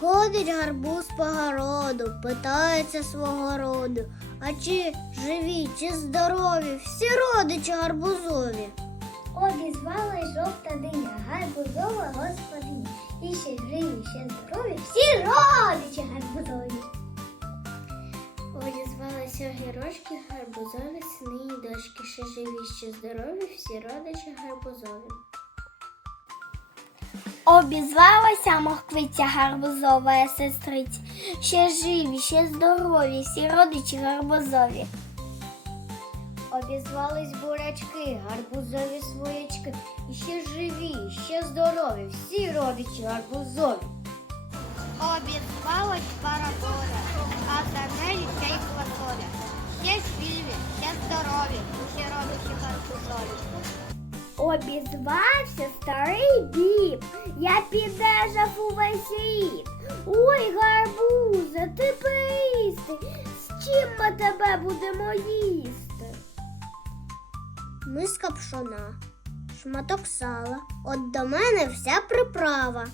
Ходить гарбуз по городу, питається свого роду. А чи живі, чи здорові, всі родичі гарбузові. Обізвалась жовта диня, гарбузова господиня. І ще живі, ще здорові, всі родичі гарбузові. Обізвалися огірочки, гарбузові, сини і дочки, ще живі, ще здорові, всі родичі гарбузові. Обізвалася мохквиця гарбузова сестриця. Ще живі, ще здорові, всі родичі гарбузові. Обізвались бурячки, гарбузові своячки, і ще живі, ще здорові, всі родичі гарбузові. Обізвався старий біб. я підежав увесь світ. Ой, гарбузе, ти перістий, з чим ми тебе будемо їсти? Миска пшона, шматок сала, от до мене вся приправа.